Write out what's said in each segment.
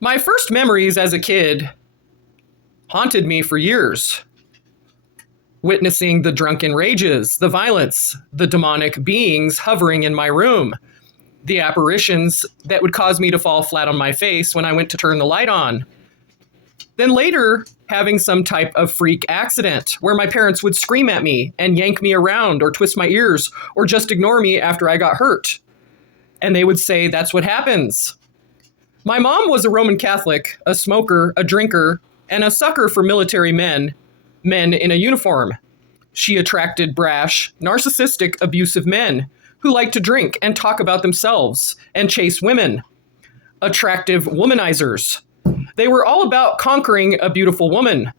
My first memories as a kid haunted me for years. Witnessing the drunken rages, the violence, the demonic beings hovering in my room, the apparitions that would cause me to fall flat on my face when I went to turn the light on. Then later, having some type of freak accident where my parents would scream at me and yank me around or twist my ears or just ignore me after I got hurt. And they would say, that's what happens. My mom was a Roman Catholic, a smoker, a drinker, and a sucker for military men in a uniform. She attracted brash, narcissistic, abusive men who liked to drink and talk about themselves and chase women. Attractive womanizers. They were all about conquering a beautiful woman.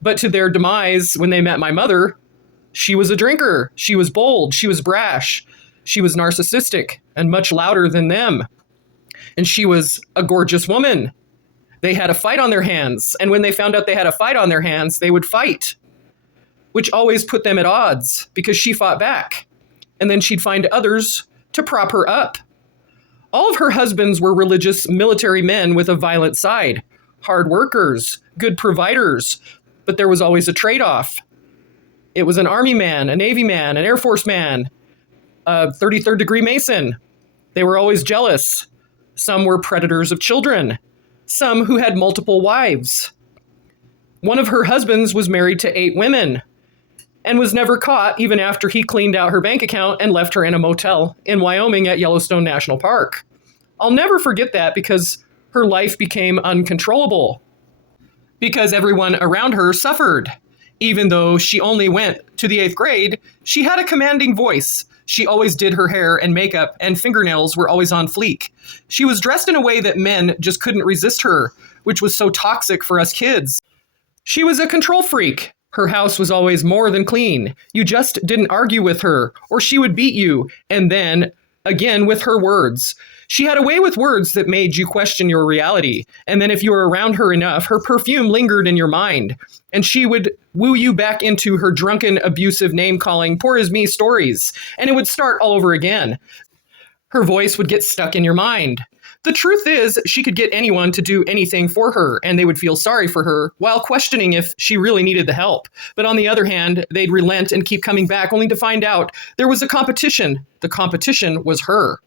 But to their demise, when they met my mother, she was a drinker. She was bold. She was brash. She was narcissistic and much louder than them. And she was a gorgeous woman. They had a fight on their hands. And when they found out they had a fight on their hands, they would fight, which always put them at odds because she fought back. And then she'd find others to prop her up. All of her husbands were religious military men with a violent side, hard workers, good providers, but there was always a trade-off. It was an Army man, a Navy man, an Air Force man, a 33rd degree Mason. They were always jealous. Some were predators of children, some who had multiple wives. One of her husbands was married to 8 women and was never caught even after he cleaned out her bank account and left her in a motel in Wyoming at Yellowstone National Park. I'll never forget that because her life became uncontrollable. Because everyone around her suffered. Even though she only went to the 8th grade, she had a commanding voice. She always did her hair and makeup, and fingernails were always on fleek. She was dressed in a way that men just couldn't resist her, which was so toxic for us kids. She was a control freak. Her house was always more than clean. You just didn't argue with her, or she would beat you, and then, again, with her words. She had a way with words that made you question your reality, and then if you were around her enough, her perfume lingered in your mind, and she would woo you back into her drunken, abusive, name-calling, poor as me stories, and it would start all over again. Her voice would get stuck in your mind. The truth is, she could get anyone to do anything for her, and they would feel sorry for her, while questioning if she really needed the help. But on the other hand, they'd relent and keep coming back, only to find out there was a competition. The competition was her.